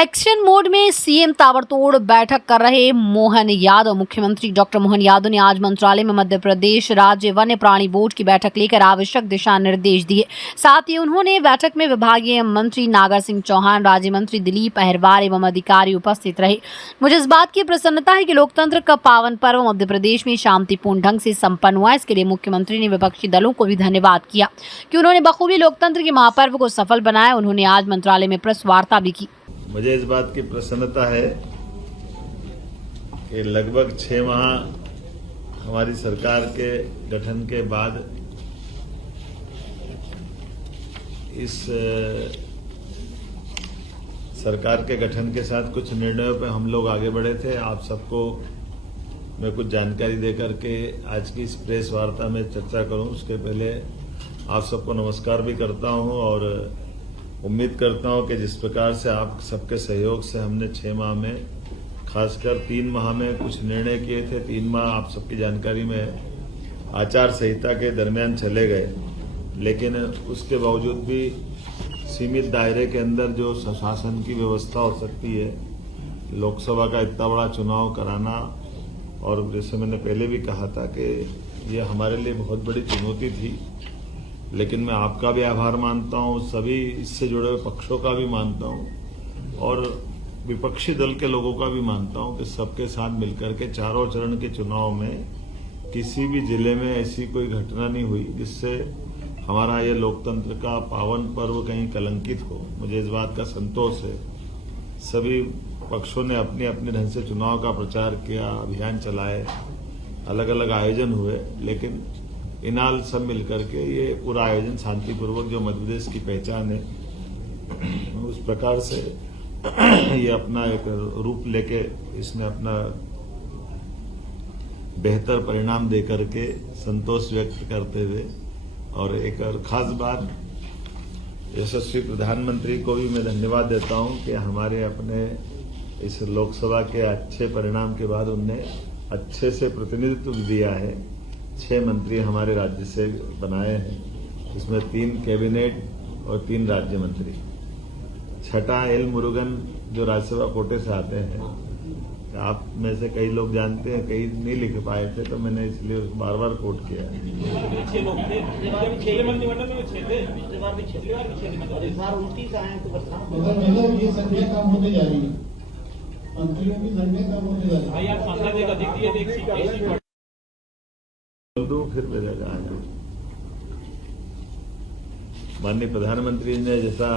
Action mode में CM ताबड़तोड़ बैठक कर रहे मोहन यादव। मुख्यमंत्री डॉक्टर मोहन यादव ने आज मंत्रालय में मध्य प्रदेश राज्य वन्य प्राणी बोर्ड की बैठक लेकर आवश्यक दिशा निर्देश दिए। साथ ही उन्होंने बैठक में विभागीय मंत्री नागर सिंह चौहान, राज्य मंत्री दिलीप अहिरवार एवं अधिकारी उपस्थित रहे। मुझे इस बात की प्रसन्नता है कि लोकतंत्र का पावन पर्व मध्य प्रदेश में शांतिपूर्ण ढंग से संपन्न हुआ। इसके लिए मुख्यमंत्री ने विपक्षी दलों को भी धन्यवाद किया कि उन्होंने बखूबी लोकतंत्र के महापर्व को सफल बनाया। उन्होंने आज मंत्रालय में प्रेस वार्ता भी की। मुझे इस बात की प्रसन्नता है कि लगभग 6 माह हमारी सरकार के गठन के बाद इस सरकार के गठन के साथ कुछ निर्णयों पे हम लोग आगे बढ़े थे। आप सबको मैं कुछ जानकारी देकर के आज की इस प्रेस वार्ता में चर्चा करूं, उसके पहले आप सबको नमस्कार भी करता हूं और उम्मीद करता हूं कि जिस प्रकार से आप सबके सहयोग से हमने 6 माह में, खासकर 3 माह में कुछ निर्णय किए थे। 3 माह आप सबकी जानकारी में आचार संहिता के दरमियान चले गए, लेकिन उसके बावजूद भी सीमित दायरे के अंदर जो शासन की व्यवस्था हो सकती है, लोकसभा का इतना बड़ा चुनाव कराना, और जैसे मैंने पहले भी कहा था कि ये हमारे लिए बहुत बड़ी चुनौती थी। लेकिन मैं आपका भी आभार मानता हूं, सभी इससे जुड़े हुए पक्षों का भी मानता हूं और विपक्षी दल के लोगों का भी मानता हूं कि सबके साथ मिलकर के चारों चरण के चुनाव में किसी भी जिले में ऐसी कोई घटना नहीं हुई जिससे हमारा ये लोकतंत्र का पावन पर्व कहीं कलंकित हो। मुझे इस बात का संतोष है। सभी पक्षों ने अपने अपने ढंग से चुनाव का प्रचार किया, अभियान चलाए, अलग अलग आयोजन हुए, लेकिन इनाल सब मिलकर के ये पूरा आयोजन शांतिपूर्वक, जो मध्य प्रदेश की पहचान है, उस प्रकार से ये अपना एक रूप लेके इसने अपना बेहतर परिणाम देकर के संतोष व्यक्त करते हुए, और एक और खास बात, यशस्वी प्रधानमंत्री को भी मैं धन्यवाद देता हूं कि हमारे अपने इस लोकसभा के अच्छे परिणाम के बाद उनने अच्छे से प्रतिनिधित्व दिया है। 6 मंत्री हमारे राज्य से बनाए हैं, इसमें 3 कैबिनेट और 3 राज्य मंत्री। छठा एल मुरुगन जो राज्यसभा कोटे से आते हैं, आप में से कई लोग जानते हैं, कई नहीं लिख पाए थे, तो मैंने इसलिए बार बार कोट किया है। 6 लोग थे, पिछले मंत्रिमंडल में 6 थे, पिछले बार भी 6 और इस बार 29 आए हैं। तो मतलब ये संख्या कम होने जा रही है, मंत्रियों की संख्या कम होने जा रही है। यार सांसद एक अधिक दिए, एक सीट दो फिर मिलेगा। माननीय प्रधानमंत्री ने जैसा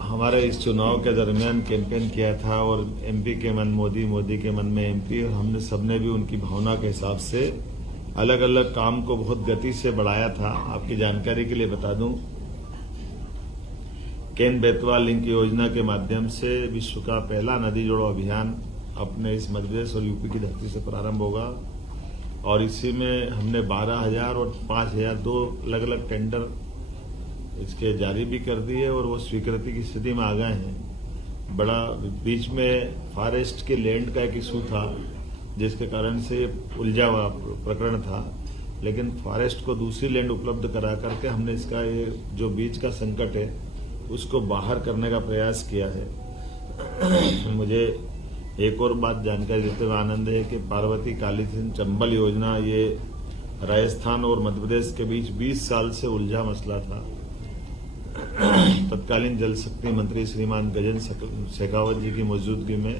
हमारे इस चुनाव के दरमियान कैंपेन किया था, और एमपी के मन मोदी, मोदी के मन में एमपी, और हमने सबने भी उनकी भावना के हिसाब से अलग अलग काम को बहुत गति से बढ़ाया था। आपकी जानकारी के लिए बता दूं, केन बेतवा लिंक योजना के माध्यम से विश्व का पहला नदी जोड़ो अभियान अपने इस मध्य प्रदेश और यूपी की धरती से प्रारंभ होगा, और इसी में हमने 12,000 और 5,000 2 अलग अलग टेंडर इसके जारी भी कर दिए, और वो स्वीकृति की स्थिति में आ गए हैं। बड़ा बीच में फॉरेस्ट के लैंड का एक इशू था, जिसके कारण से उलझा हुआ प्रकरण था, लेकिन फॉरेस्ट को दूसरी लैंड उपलब्ध करा करके हमने इसका ये जो बीच का संकट है उसको बाहर करने का प्रयास किया है। मुझे एक और बात जानकारी देते हुए आनंद है कि पार्वती काली सिंह चंबल योजना, ये राजस्थान और मध्य प्रदेश के बीच 20 साल से उलझा मसला था। तत्कालीन जल शक्ति मंत्री श्रीमान गजेंद्र शेखावत जी की मौजूदगी में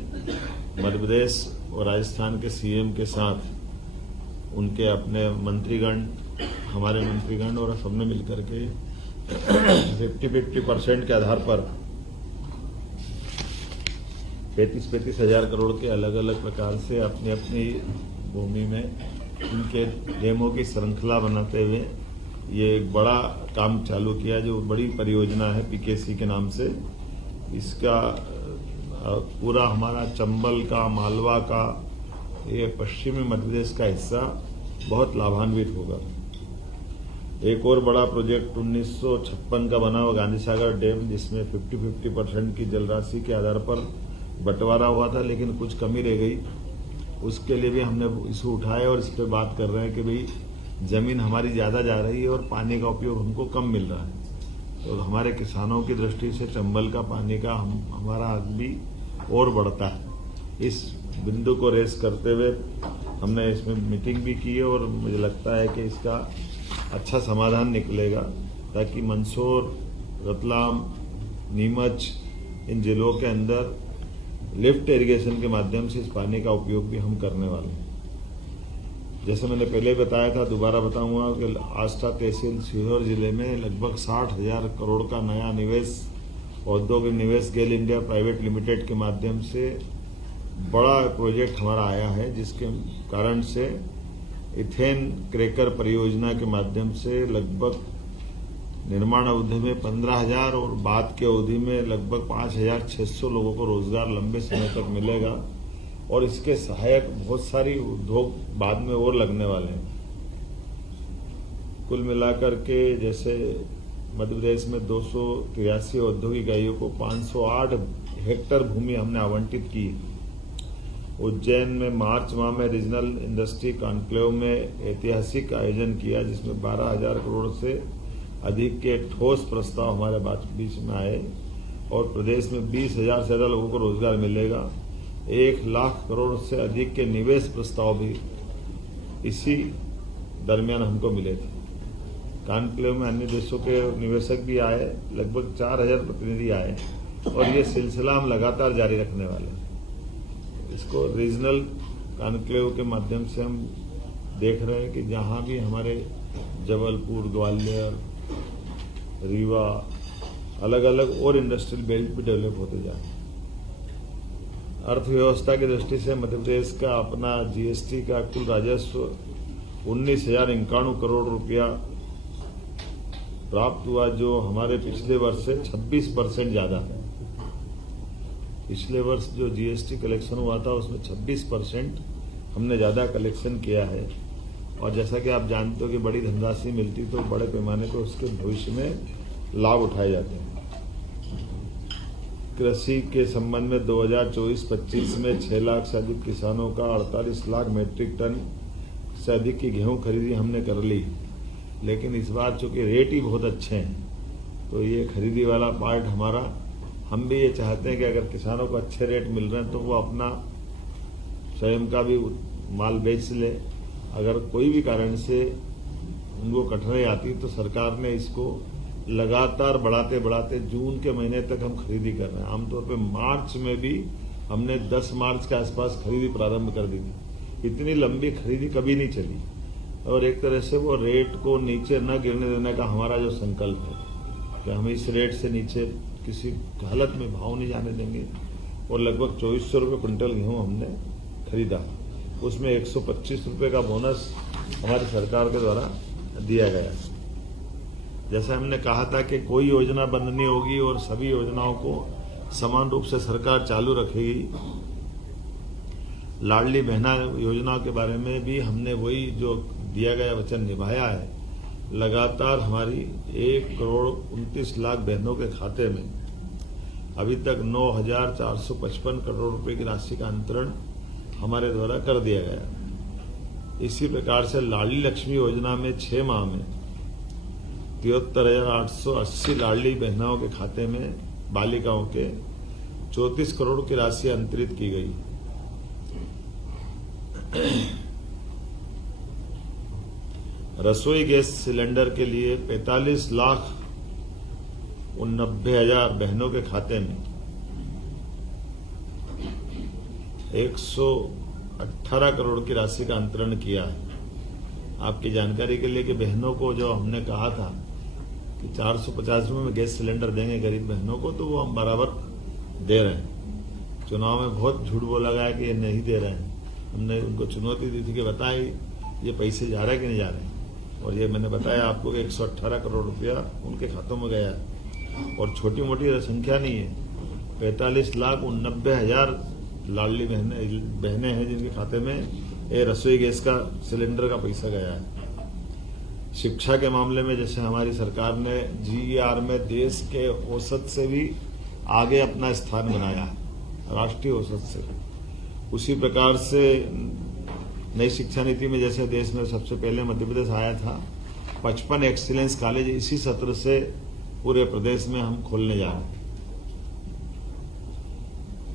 मध्य प्रदेश और राजस्थान के सीएम के साथ उनके अपने मंत्रीगण, हमारे मंत्रीगण और सबने मिलकर के 50-50% के आधार पर 35-35 हजार करोड़ के अलग अलग प्रकार से अपनी अपनी भूमि में इनके डेमो की श्रृंखला बनाते हुए ये एक बड़ा काम चालू किया, जो बड़ी परियोजना है पीकेसी के नाम से। इसका पूरा हमारा चंबल का, मालवा का, ये पश्चिमी मध्य प्रदेश का हिस्सा बहुत लाभान्वित होगा। एक और बड़ा प्रोजेक्ट 1956 का बना हुआ गांधी सागर डैम, जिसमें 50-50% की जल राशि के आधार पर बंटवारा हुआ था, लेकिन कुछ कमी रह गई। उसके लिए भी हमने इशू उठाया और इस पर बात कर रहे हैं कि भाई जमीन हमारी ज्यादा जा रही है और पानी का उपयोग हमको कम मिल रहा है। तो हमारे किसानों की दृष्टि से चंबल का पानी का हमारा हक भी और बढ़ता है। इस बिंदु को रेस करते हुए हमने इसमें मीटिंग भी की है और मुझे लगता है कि इसका अच्छा समाधान निकलेगा, ताकि मंदसौर, रतलाम, नीमच इन जिलों के अंदर लिफ्ट इरिगेशन के माध्यम से इस पानी का उपयोग भी हम करने वाले हैं। जैसे मैंने पहले बताया था, दोबारा बताऊंगा कि आस्था तहसील सीहोर जिले में लगभग 60,000 करोड़ का नया निवेश औद्योगिक निवेश गेल इंडिया प्राइवेट लिमिटेड के माध्यम से बड़ा प्रोजेक्ट हमारा आया है, जिसके कारण से इथेन क्रैकर परियोजना के माध्यम से लगभग निर्माण अवधि में 15,000 और बाद की अवधि में लगभग 5,600 लोगों को रोजगार लंबे समय तक मिलेगा और इसके सहायक बहुत सारी उद्योग बाद में और लगने वाले हैं। कुल मिलाकर के जैसे मध्य प्रदेश में 283 औद्योगिक इकाइयों को 508 हेक्टेयर भूमि हमने आवंटित की। उज्जैन में मार्च माह में रीजनल इंडस्ट्री कॉन्क्लेव में ऐतिहासिक आयोजन किया, जिसमें 12,000 करोड़ से अधिक के ठोस प्रस्ताव हमारे बीच में आए और प्रदेश में 20,000 से ज्यादा लोगों को रोजगार मिलेगा। 1 लाख करोड़ से अधिक के निवेश प्रस्ताव भी इसी दरमियान हमको मिले थे। कॉन्क्लेव में अन्य देशों के निवेशक भी आए, लगभग 4,000 प्रतिनिधि आए और ये सिलसिला हम लगातार जारी रखने वाले हैं। इसको रीजनल कॉन्क्लेव के माध्यम से हम देख रहे हैं कि जहां भी हमारे जबलपुर, ग्वालियर, रीवा, अलग अलग और इंडस्ट्रियल बेल्ट भी डेवलप होते जा रहे हैं। अर्थव्यवस्था की दृष्टि से मध्य प्रदेश का अपना जीएसटी का कुल राजस्व 19,091 करोड़ रुपया प्राप्त हुआ, जो हमारे पिछले वर्ष से 26% ज्यादा है। पिछले वर्ष जो जीएसटी कलेक्शन हुआ था उसमें 26% हमने ज्यादा कलेक्शन किया है और जैसा कि आप जानते हो कि बड़ी धनराशि मिलती तो बड़े पैमाने पर उसके भविष्य में लाभ उठाए जाते हैं। कृषि के संबंध में 2024-25 में 6 लाख से अधिक किसानों का 48 लाख मीट्रिक टन से अधिक की गेहूं खरीदी हमने कर ली, लेकिन इस बार चूंकि रेट ही बहुत अच्छे हैं तो ये खरीदी वाला पार्ट हमारा, हम भी ये चाहते हैं कि अगर किसानों को अच्छे रेट मिल रहे हैं तो वो अपना स्वयं का भी माल बेच ले। अगर कोई भी कारण से उनको कठिनाई आती तो सरकार ने इसको लगातार बढ़ाते बढ़ाते जून के महीने तक हम खरीदी कर रहे हैं। आमतौर पे मार्च में भी हमने 10 मार्च के आसपास खरीदी प्रारंभ कर दी थी। इतनी लंबी खरीदी कभी नहीं चली और एक तरह से वो रेट को नीचे न गिरने देने का हमारा जो संकल्प है कि हम इस रेट से नीचे किसी हालत में भाव नहीं जाने देंगे और लगभग 2400 रुपये क्विंटल गेहूं हमने खरीदा। उसमें 125 रुपये का बोनस हमारी सरकार के द्वारा दिया गया। जैसा हमने कहा था कि कोई योजना बंद नहीं होगी और सभी योजनाओं को समान रूप से सरकार चालू रखेगी। लाडली बहना योजना के बारे में भी हमने वही जो दिया गया वचन निभाया है। लगातार हमारी 1,29,00,000 बहनों के खाते में अभी तक 9,455 करोड़ रुपए की राशि का अंतरण हमारे द्वारा कर दिया गया। इसी प्रकार से लाडली लक्ष्मी योजना में 6 माह में 73,880 लाडली बहनों के खाते में बालिकाओं के 34 करोड़ की राशि अंतरित की गई। रसोई गैस सिलेंडर के लिए 45,90,000 बहनों के खाते में 118 करोड़ की राशि का अंतरण किया है। आपकी जानकारी के लिए कि बहनों को जो हमने कहा था कि 450 रुपये में गैस सिलेंडर देंगे गरीब बहनों को, तो वो हम बराबर दे रहे हैं। चुनाव में बहुत झूठ बोला गया कि ये नहीं दे रहे हैं। हमने उनको चुनौती दी थी कि बताइए ये पैसे जा रहे हैं कि नहीं जा रहे हैं, और ये मैंने बताया आपको कि 118 करोड़ रुपया उनके खातों में गया है और छोटी मोटी संख्या नहीं है। 45,90,000 लाडली बहनें हैं जिनके खाते में ये रसोई गैस का सिलेंडर का पैसा गया है। शिक्षा के मामले में जैसे हमारी सरकार ने जीईआर में देश के औसत से भी आगे अपना स्थान बनाया है, राष्ट्रीय औसत से। उसी प्रकार से नई शिक्षा नीति में जैसे देश में सबसे पहले मध्य प्रदेश आया था, 55 एक्सीलेंस कॉलेज इसी सत्र से पूरे प्रदेश में हम खोलने जा रहे हैं,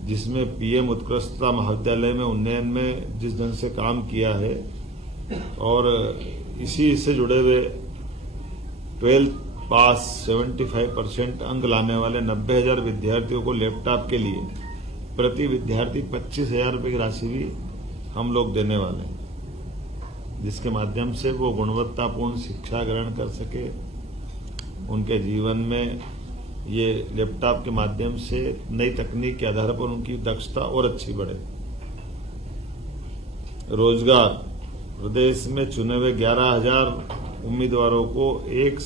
जिसमें पीएम उत्कृष्टता महाविद्यालय में उन्नयन में जिस ढंग से काम किया है और इसी से जुड़े हुए 12th पास 75% अंक लाने वाले 90,000 विद्यार्थियों को लैपटॉप के लिए प्रति विद्यार्थी 25,000 रुपये की राशि भी हम लोग देने वाले हैं, जिसके माध्यम से वो गुणवत्तापूर्ण शिक्षा ग्रहण कर सके। उनके जीवन में ये लैपटॉप के माध्यम से नई तकनीक के आधार पर उनकी दक्षता और अच्छी बढ़े। रोजगार, प्रदेश में चुने हुए 11,000 उम्मीदवारों को एक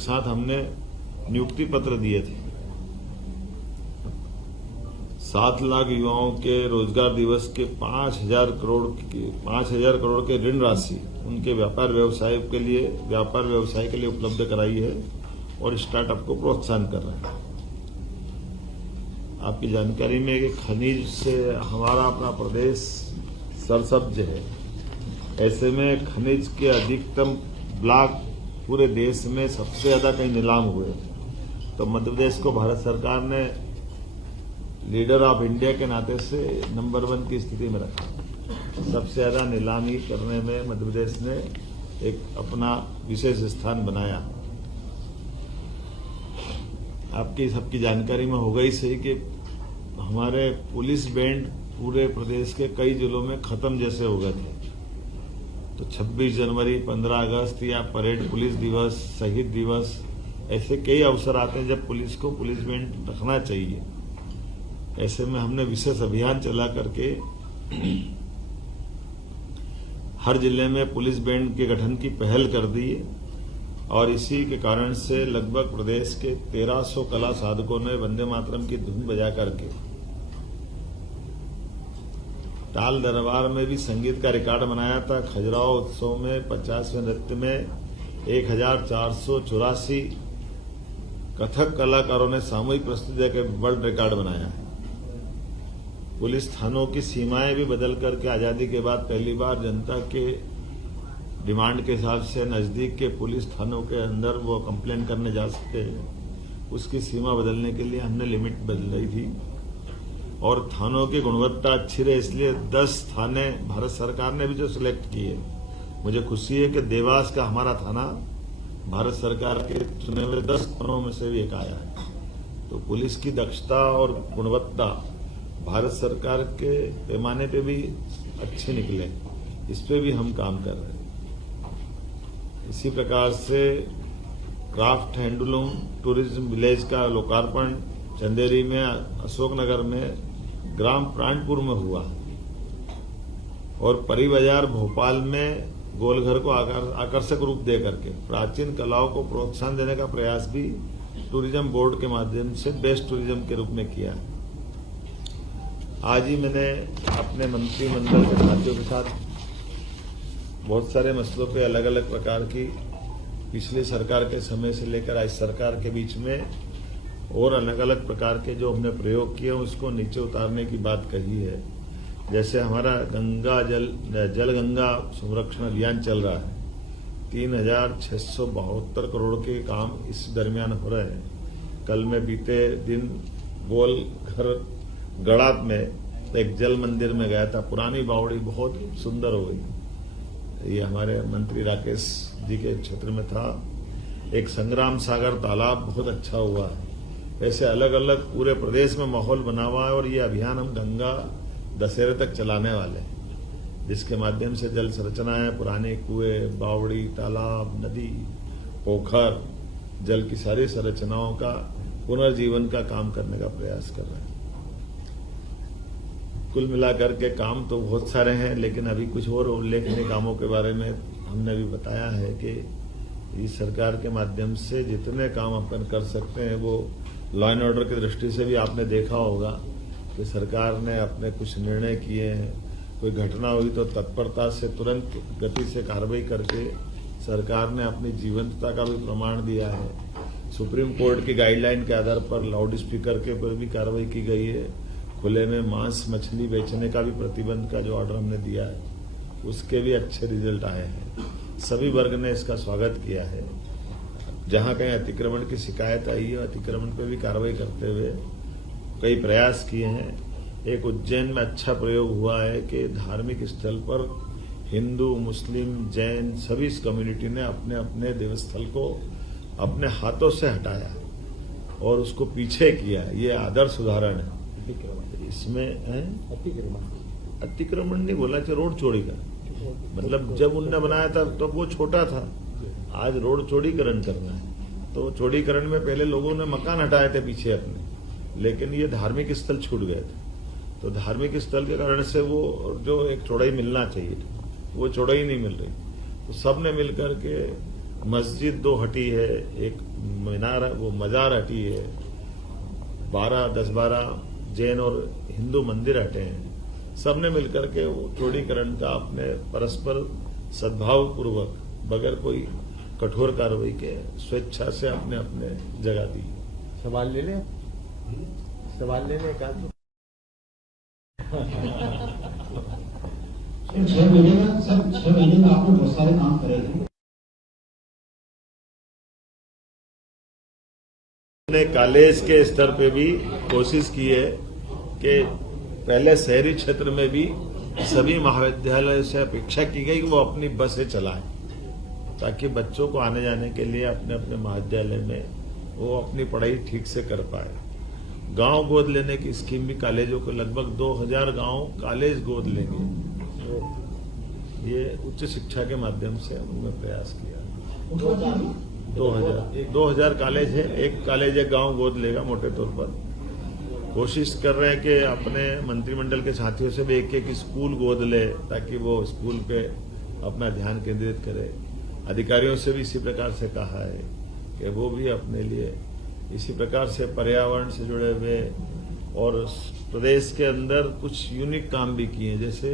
साथ हमने नियुक्ति पत्र दिए थे। 7 लाख युवाओं के रोजगार दिवस के 5,000 करोड़ के ऋण राशि उनके व्यापार व्यवसाय के लिए उपलब्ध कराई है और स्टार्टअप को प्रोत्साहन कर रहे हैं। आपकी जानकारी में कि खनिज से हमारा अपना प्रदेश सरसब्ज है, ऐसे में खनिज के अधिकतम ब्लॉक पूरे देश में सबसे ज्यादा कहीं नीलाम हुए, तो मध्य प्रदेश को भारत सरकार ने लीडर ऑफ इंडिया के नाते से नंबर 1 की स्थिति में रखा। सबसे ज्यादा नीलामी करने में मध्य प्रदेश ने एक अपना विशेष स्थान बनाया। आपकी सबकी जानकारी में होगा ही सही कि हमारे पुलिस बैंड पूरे प्रदेश के कई जिलों में खत्म जैसे हो गए थे। तो 26 जनवरी, 15 अगस्त या परेड पुलिस दिवस, शहीद दिवस, ऐसे कई अवसर आते हैं जब पुलिस को पुलिस बैंड रखना चाहिए। ऐसे में हमने विशेष अभियान चला करके हर जिले में पुलिस बैंड के गठन की पहल कर दी और इसी के कारण से लगभग प्रदेश के 1300 कला साधकों ने वंदे मातरम की धुन बजा करके ताल दरबार में भी संगीत का रिकॉर्ड बनाया था। खजुराहो उत्सव में 50वें नृत्य में 1484 कथक कलाकारों ने सामूहिक प्रस्तुति देकर वर्ल्ड रिकॉर्ड बनाया है। पुलिस थानों की सीमाएं भी बदल करके आजादी के बाद पहली बार जनता के डिमांड के हिसाब से नजदीक के पुलिस थानों के अंदर वो कंप्लेन करने जा सकते हैं, उसकी सीमा बदलने के लिए हमने लिमिट बदलाई थी। और थानों की गुणवत्ता अच्छी रहे इसलिए 10 थाने भारत सरकार ने भी जो सिलेक्ट किए। मुझे खुशी है कि देवास का हमारा थाना भारत सरकार के चुने हुए 10 थानों में से भी एक आया है। तो पुलिस की दक्षता और गुणवत्ता भारत सरकार के पैमाने पे भी अच्छे निकले, इस पे भी हम काम कर रहे हैं। इसी प्रकार से क्राफ्ट हैंडलूम टूरिज्म विलेज का लोकार्पण चंदेरी में, अशोकनगर में, ग्राम प्राणपुर में हुआ और परी बाजार भोपाल में गोलघर को आकर्षक रूप दे करके प्राचीन कलाओं को प्रोत्साहन देने का प्रयास भी टूरिज्म बोर्ड के माध्यम से बेस्ट टूरिज्म के रूप में किया। आज ही मैंने अपने मंत्रिमंडल के साथियों के साथ बहुत सारे मसलों पे अलग अलग प्रकार की पिछली सरकार के समय से लेकर आज सरकार के बीच में और अलग अलग प्रकार के जो हमने प्रयोग किए उसको नीचे उतारने की बात कही है। जैसे हमारा जल गंगा संरक्षण अभियान चल रहा है, 3,672 करोड़ के काम इस दरमियान हो रहे हैं। कल मैं बीते दिन गोलघर गड़ात में एक जल मंदिर में गया था, पुरानी बावड़ी बहुत सुंदर हो गई। ये हमारे मंत्री राकेश जी के क्षेत्र में था। एक संग्राम सागर तालाब बहुत अच्छा हुआ है। ऐसे अलग अलग पूरे प्रदेश में माहौल बना हुआ है और ये अभियान हम गंगा दशहरे तक चलाने वाले हैं, जिसके माध्यम से जल संरचनाएं, पुराने कुएं, बावड़ी, तालाब, नदी, पोखर, जल की सारी संरचनाओं का पुनर्जीवन का काम करने का प्रयास कर रहे हैं। कुल मिलाकर के काम तो बहुत सारे हैं, लेकिन अभी कुछ और उल्लेखनीय कामों के बारे में हमने भी बताया है कि इस सरकार के माध्यम से जितने काम अपन कर सकते हैं वो लॉ एंड ऑर्डर की दृष्टि से भी आपने देखा होगा कि सरकार ने अपने कुछ निर्णय किए हैं। कोई घटना हुई तो तत्परता से तुरंत गति से कार्रवाई करके सरकार ने अपनी जीवंतता का भी प्रमाण दिया है। सुप्रीम कोर्ट की गाइडलाइन के आधार पर लाउड स्पीकर के ऊपर भी कार्रवाई की गई है। खुले में मांस मछली बेचने का भी प्रतिबंध का जो ऑर्डर हमने दिया है उसके भी अच्छे रिजल्ट आए हैं। सभी वर्ग ने इसका स्वागत किया है। जहां कहीं अतिक्रमण की शिकायत आई है, अतिक्रमण पर भी कार्रवाई करते हुए कई प्रयास किए हैं। एक उज्जैन में अच्छा प्रयोग हुआ है कि धार्मिक स्थल पर हिंदू, मुस्लिम, जैन सभी इस कम्युनिटी ने अपने अपने देवस्थल को अपने हाथों से हटाया और उसको पीछे किया। ये आदर्श उदाहरण है। इसमें अतिक्रमण नहीं बोला, रोड चौड़ी का मतलब जब उनने बनाया था तो वो छोटा था, आज रोड चौड़ीकरण करना है। तो चौड़ीकरण में पहले लोगों ने मकान हटाए थे पीछे अपने, लेकिन ये धार्मिक स्थल छूट गए थे। तो धार्मिक स्थल के कारण से वो जो एक चौड़ाई मिलना चाहिए वो चौड़ाई नहीं मिल रही। तो सब ने मिलकर के मस्जिद 2 हटी है, एक मीनार वो मजार हटी है, 10-12 जैन और हिंदू मंदिर हटे हैं। सबने मिलकर के वो चौड़ीकरण का अपने परस्पर सद्भाव पूर्वक बगैर कोई कठोर कार्रवाई के स्वेच्छा से अपने अपने जगह दी। सवाल ले लें का 6 महीने में सर 6 महीने में आपने बहुत सारे काम करे हैं। ने कॉलेज के स्तर पे भी कोशिश की है कि पहले शहरी क्षेत्र में भी सभी महाविद्यालय से अपेक्षा की गई कि वो अपनी बसें चलाएं, ताकि बच्चों को आने जाने के लिए अपने अपने महाविद्यालय में वो अपनी पढ़ाई ठीक से कर पाए। गांव गोद लेने की स्कीम भी कॉलेजों को लगभग 2000 गांव कॉलेज गोद लेंगे। ये उच्च शिक्षा के माध्यम से उन्होंने प्रयास किया। 2000 कॉलेज है, एक कॉलेज एक गांव गोद लेगा मोटे तौर पर। कोशिश कर रहे हैं कि अपने मंत्रिमंडल के साथियों से भी एक स्कूल गोद ले, ताकि वो स्कूल पे अपना ध्यान केंद्रित करे। अधिकारियों से भी इसी प्रकार से कहा है कि वो भी अपने लिए इसी प्रकार से पर्यावरण से जुड़े हुए और प्रदेश के अंदर कुछ यूनिक काम भी किए, जैसे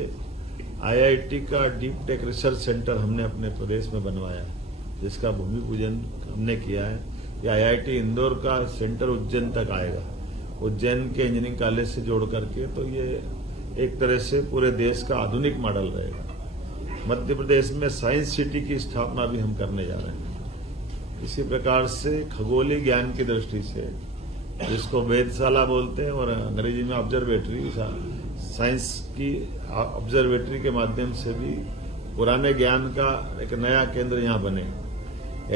IIT का डीप टेक रिसर्च सेंटर हमने अपने प्रदेश में बनवाया, जिसका भूमि पूजन हमने किया है। ये IIT इंदौर का सेंटर उज्जैन तक आएगा, उज्जैन के इंजीनियरिंग कॉलेज से जोड़ करके। तो ये एक तरह से पूरे देश का आधुनिक मॉडल रहेगा। मध्य प्रदेश में साइंस सिटी की स्थापना भी हम करने जा रहे हैं। इसी प्रकार से खगोलीय ज्ञान की दृष्टि से, जिसको वेधशाला बोलते हैं और अंग्रेजी में ऑब्जर्वेटरी, साइंस की ऑब्जर्वेटरी के माध्यम से भी पुराने ज्ञान का एक नया केंद्र यहाँ बने।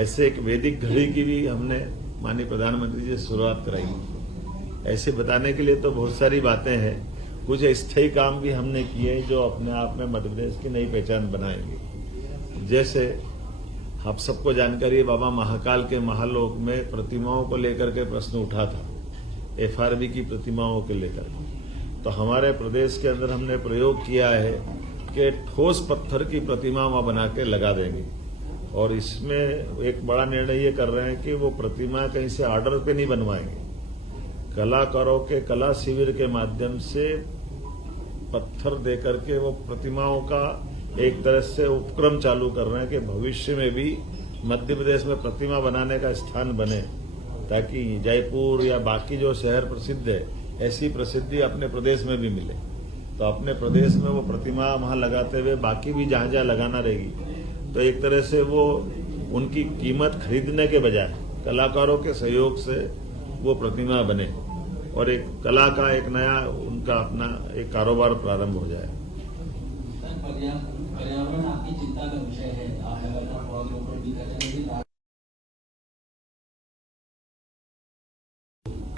ऐसे एक वैदिक घड़ी की भी हमने माननीय प्रधानमंत्री जी से शुरुआत कराई। ऐसे बताने के लिए तो बहुत सारी बातें हैं। कुछ स्थायी काम भी हमने किए जो अपने आप में मध्य प्रदेश की नई पहचान बनाएंगे। जैसे आप सबको जानकारी है, बाबा महाकाल के महालोक में प्रतिमाओं को लेकर के प्रश्न उठा था, FRB की प्रतिमाओं को लेकर। तो हमारे प्रदेश के अंदर हमने प्रयोग किया है कि ठोस पत्थर की प्रतिमा वहां बना के लगा देंगे। और इसमें एक बड़ा निर्णय ये कर रहे हैं कि वो प्रतिमा कहीं से ऑर्डर पे नहीं बनवाएंगे, कलाकारों के कला शिविर के माध्यम से पत्थर देकर के वो प्रतिमाओं का एक तरह से उपक्रम चालू कर रहे हैं कि भविष्य में भी मध्य प्रदेश में प्रतिमा बनाने का स्थान बने, ताकि जयपुर या बाकी जो शहर प्रसिद्ध है ऐसी प्रसिद्धि अपने प्रदेश में भी मिले। तो अपने प्रदेश में वो प्रतिमा वहां लगाते हुए बाकी भी जहां जहां लगाना रहेगी, तो एक तरह से वो उनकी कीमत खरीदने के बजाय कलाकारों के सहयोग से वो प्रतिमा बने और एक कला का एक नया उनका अपना एक कारोबार प्रारंभ हो जाए। पर्यावरण आपकी चिंता का विषय है, आप लगातार पौधरोपण भी कर रहे हैं।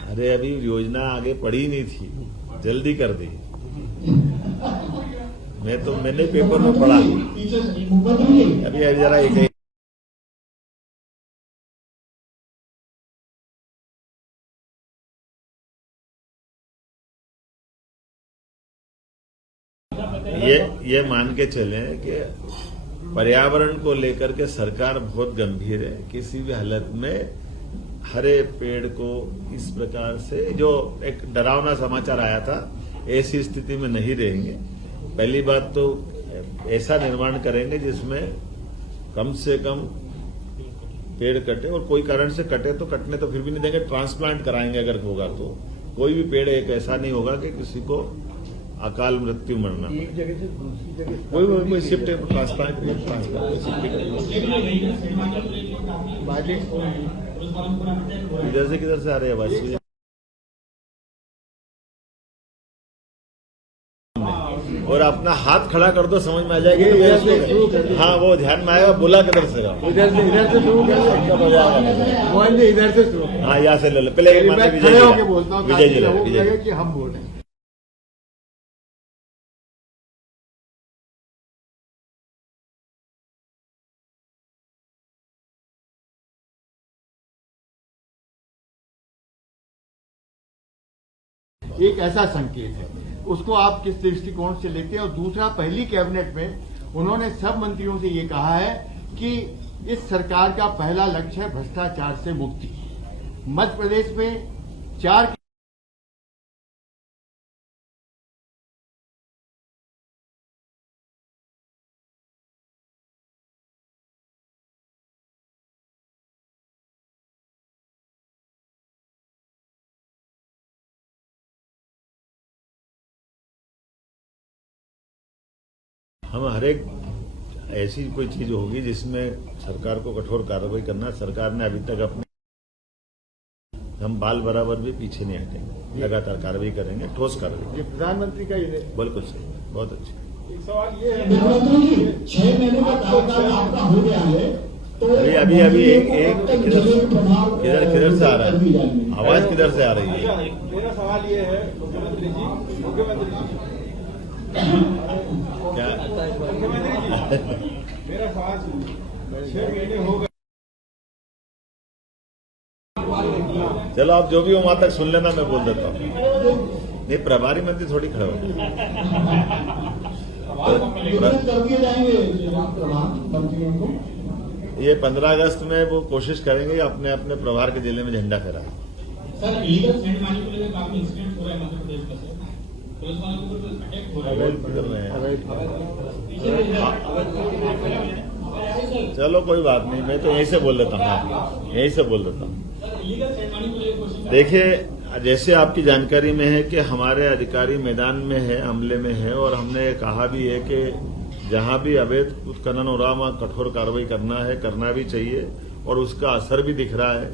अरे अभी योजना आगे पड़ी नहीं थी, जल्दी कर दी। मैंने पेपर में पढ़ा, अभी जरा एक ये मान के चले कि पर्यावरण को लेकर के सरकार बहुत गंभीर है। किसी भी हालत में हरे पेड़ को इस प्रकार से, जो एक डरावना समाचार आया था, ऐसी स्थिति में नहीं रहेंगे। पहली बात तो ऐसा निर्माण करेंगे जिसमें कम से कम पेड़ कटे, और कोई कारण से कटे तो कटने तो फिर भी नहीं देंगे, ट्रांसप्लांट कराएंगे अगर होगा तो। कोई भी पेड़ एक ऐसा नहीं होगा कि किसी को अकाल मृत्यु मरना। एक जगह से दूसरी जगह वही शिफ्ट ट्रांसफर इधर से किधर से आ रहे हैं आवाज? और अपना हाथ खड़ा कर दो, समझ में आ जाएगी। हाँ, वो ध्यान में आएगा, बोला किधर से इधर से शुरू कर मोहन जी, इधर से शुरू। हाँ, यहाँ से ले लो। पहले खड़े होके बोलता हूँ विजय जी ले कि हम बोल रहे हैं। एक ऐसा संकेत है, उसको आप किस दृष्टिकोण से लेते हैं? और दूसरा, पहली कैबिनेट में उन्होंने सब मंत्रियों से ये कहा है कि इस सरकार का पहला लक्ष्य है भ्रष्टाचार से मुक्ति। मध्य प्रदेश में 4 हम हर एक ऐसी कोई चीज होगी जिसमें सरकार को कठोर कार्रवाई करना। सरकार ने अभी तक अपने, हम बाल बराबर भी पीछे नहीं हटेंगे, लगातार कार्रवाई करेंगे, ठोस कार्रवाई। ये प्रधानमंत्री का ये बिल्कुल सही, बहुत अच्छी। एक सवाल ये है, मुख्यमंत्री जी 6 महीने का कार्यकाल आपका हो गया है, तो अभी एक किधर से आ रहा है? आवाज किधर से आ रही है? अच्छा, मेरा सवाल ये है मुख्यमंत्री जी, क्या? मेरा सवाल सुनिए। 6 महीने हो गए, चलो आप जो भी हो वहां तक सुन लेना, मैं बोल देता हूँ। नहीं, प्रभारी मंत्री थोड़ी खड़े हो। कर दिए जाएंगे प्रधानमंत्रियों को। ये 15 अगस्त में वो कोशिश करेंगे अपने अपने प्रभार के जिले में झंडा फहराए। सर, इलीगल सैंड माइनिंग को लेकर काफी इंसिडेंट हो रहा है मध्य प्रदेश में, सर पुलिस वालों के ऊपर अटैक हो रहा है। चलो कोई बात नहीं, मैं तो यहीं से बोल देता हूँ, यहीं से बोल देता हूँ। इलीगल सैंड माइनिंग को लेकर कोशिश देखिए, जैसे आपकी जानकारी में है कि हमारे अधिकारी मैदान में है, अमले में है, और हमने कहा भी है कि जहां भी अवैध उत्खनन हो रहा वहां कठोर कार्रवाई करना है, करना भी चाहिए, और उसका असर भी दिख रहा है।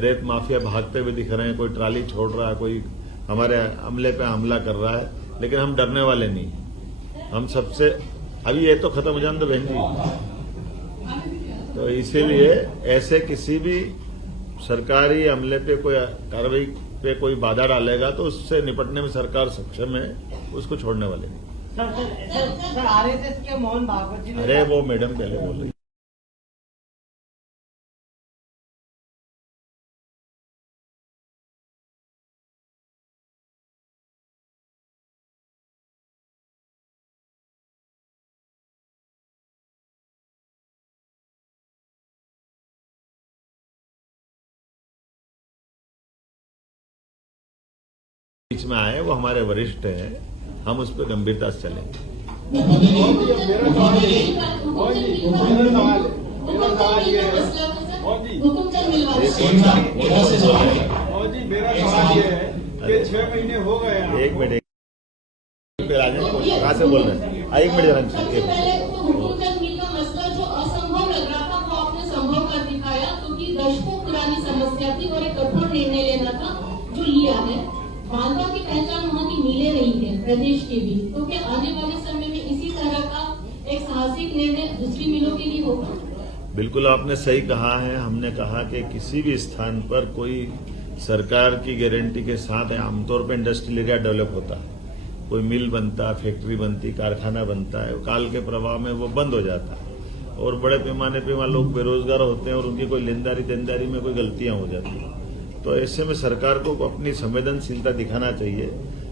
रेत माफिया भागते हुए दिख रहे हैं, कोई ट्राली छोड़ रहा है, कोई हमारे अमले पे हमला कर रहा है, लेकिन हम डरने वाले नहीं। हम सबसे अभी ये तो खत्म हो जाने दो बहन जी। तो इसीलिए ऐसे किसी भी सरकारी अमले पे कोई कार्रवाई पे कोई बाधा डालेगा तो उससे निपटने में सरकार सक्षम है, उसको छोड़ने वाले नहीं। सर आरएसएस के मोहन भागवत जी ने, अरे वो मैडम पहले बोल रही। बीच में आए वो हमारे वरिष्ठ हैं, हम उस पर गंभीरता से चलेंगे। मेरा सवाल ये है कि 6 महीने हो गए हैं। एक मिनट, कहाँ से बोल रहे हैं? एक मिनट जरा। हुकुमचंद मिल का मसला जो असंभव लग रहा था वो आपने संभव कर दिखाया, क्योंकि दशकों पुरानी समस्या थी और एक कठोर निर्णय लेना था जो लिया है। भाजपा की पहचान वहाँ की मिले रही है प्रदेश के भी, तो क्या आने वाले समय में इसी तरह का एक साहसिक निर्णय दूसरी मिलों के लिए होगा? बिल्कुल आपने सही कहा है। हमने कहा कि किसी भी स्थान पर कोई सरकार की गारंटी के साथ आमतौर पर इंडस्ट्रियल एरिया डेवलप होता है, कोई मिल बनता है, फैक्ट्री बनती, कारखाना बनता है, काल के प्रभाव में वो बंद हो जाता है और बड़े पैमाने पे वहाँ लोग बेरोजगार होते हैं और उनकी कोई लेनदारी देनदारी में कोई गलतियां हो जाती हैं। तो ऐसे में सरकार को अपनी संवेदनशीलता दिखाना चाहिए।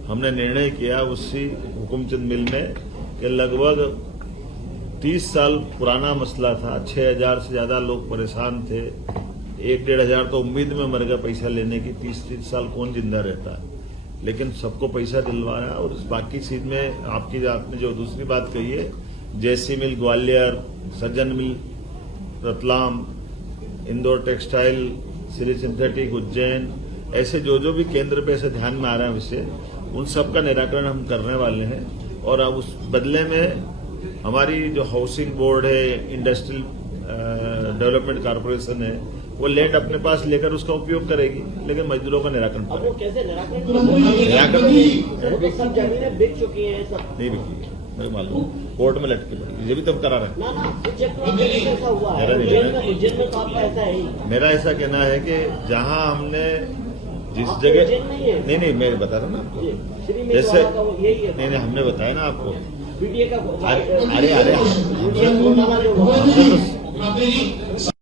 हमने निर्णय किया उसी हुकुमचंद मिल में कि लगभग 30 साल पुराना मसला था, 6000 से ज्यादा लोग परेशान थे, 1-1.5 तो उम्मीद में मर गए पैसा लेने की। 30 साल कौन जिंदा रहता है, लेकिन सबको पैसा दिलवा रहा है। और बाकी चीज में आपने जो दूसरी बात कही है, जैसी मिल ग्वालियर, सज्जन मिल रतलाम, इंदौर टेक्सटाइल, सिरी सिंथेटिक उज्जैन, ऐसे जो भी केंद्र पे ऐसे ध्यान में आ रहा है विषय, उन सब का निराकरण हम करने वाले हैं। और अब उस बदले में हमारी जो हाउसिंग बोर्ड है, इंडस्ट्रियल डेवलपमेंट कॉर्पोरेशन है, वो लैंड अपने पास लेकर उसका उपयोग करेगी, लेकिन मजदूरों का निराकरण अब वो करेगी। कैसे निराकरण निराकरण सब जमीनें बिक चुकी हैं सब। नहीं बिकी है, मुझे मालूम, कोर्ट में लटकी पड़ी, ये भी तब करा रहे हैं। ना रिजेक्ट ऐसा हुआ है। मेरा नहीं है। उज्जैन में तो आपका ऐसा है ही। मेरा ऐसा कहना है कि जहां हमने जिस आप जगह उज्जैन नहीं है। नहीं मैं बता रहा हूं ना आपको, श्री जैसे मेघवाला का वो यही है। नहीं हमने बताया ना आपको। बीडीए का अरे बीडीए घोटाला जो हुआ। हमने तो बाबू जी